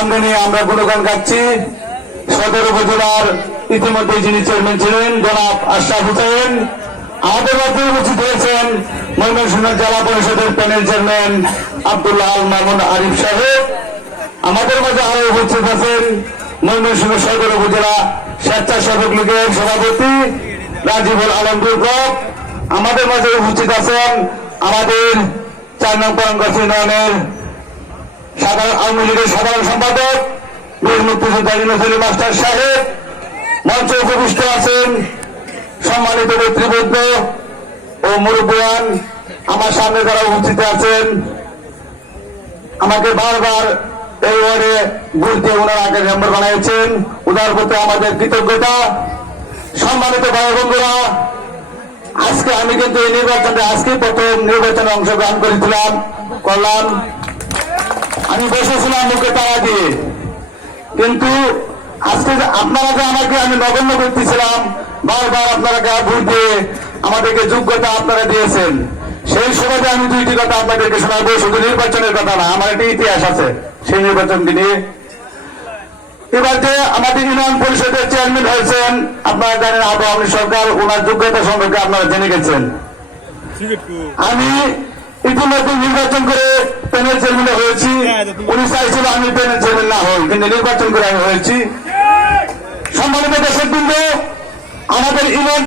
সামনে নিয়ে আমরা গুণগান গাচ্ছি। সদর উপজেলার ইতিমধ্যে যিনি চেয়ারম্যান ছিলেন, জনাব আশরাফ হুসেন আমাদের উপস্থিত হয়েছেন জেলা পরিষদের প্যানেল চেয়ারম্যান আব্দুল্লাহ আল মামুন আরিফ সাহেব। আমাদের মাঝে আরও উপস্থিত আছেন ময়মনসিংহ সদর উপজেলা স্বেচ্ছাসেবক লীগের সভাপতি রাজীবুল আলম আমাদের মাঝে উপস্থিত আছেন আমাদের চার নং পরঙ্গস ইউনিয়নের সাধারণ আওয়ামী লীগের সাধারণ সম্পাদক বীর মাস্টার সাহেব, মঞ্চে উপবিষ্ট আছেন সম্মানিত নেতৃবৃন্দ ও মুরব্বিয়ান, আমার সামনে যারা উপস্থিত আছেন, আমাকে বারবার এই ওয়ার্ডে ভোট দিয়ে ওনারা আগে মেম্বার বানিয়েছেন। ওনার প্রতি আমাদের কৃতজ্ঞতা। সম্মানিত ভাই আজকে আমি কিন্তু এই নির্বাচনে আজকে প্রথম নির্বাচনে অংশগ্রহণ করেছিলাম, করলাম। আমি বসেছিলাম মুখে তারা দিয়ে। কিন্তু আজকে আপনারা যে আমাকে আমি নগণ্য করতেছিলাম বারবার আপনারা গা ভোট দিয়ে আমাদেরকে যোগ্যতা আপনারা দিয়েছেন। সেই সময় আমি দুইটি কথা আপনাদেরকে শোনাবো শুধু নির্বাচনের কথা না আমার একটি ইতিহাস আছে সেই নির্বাচনকে নিয়ে। এবার যে আমাদের ইউনিয়ন পরিষদের চেয়ারম্যান হয়েছেন আপনারা জানেন আবু আওয়ামী সরকার ওনার যোগ্যতা সম্পর্কে আপনারা জেনে গেছেন। আমি ইতিমধ্যে নির্বাচন করে প্যানেল চেয়ারম্যান হয়েছি। উনি চাইছিল আমি প্যানেল চেয়ারম্যান না হই কিন্তু নির্বাচন করে আমি হয়েছি। সম্মানিত দেশের বৃন্দ আমাদের ইউনিয়ন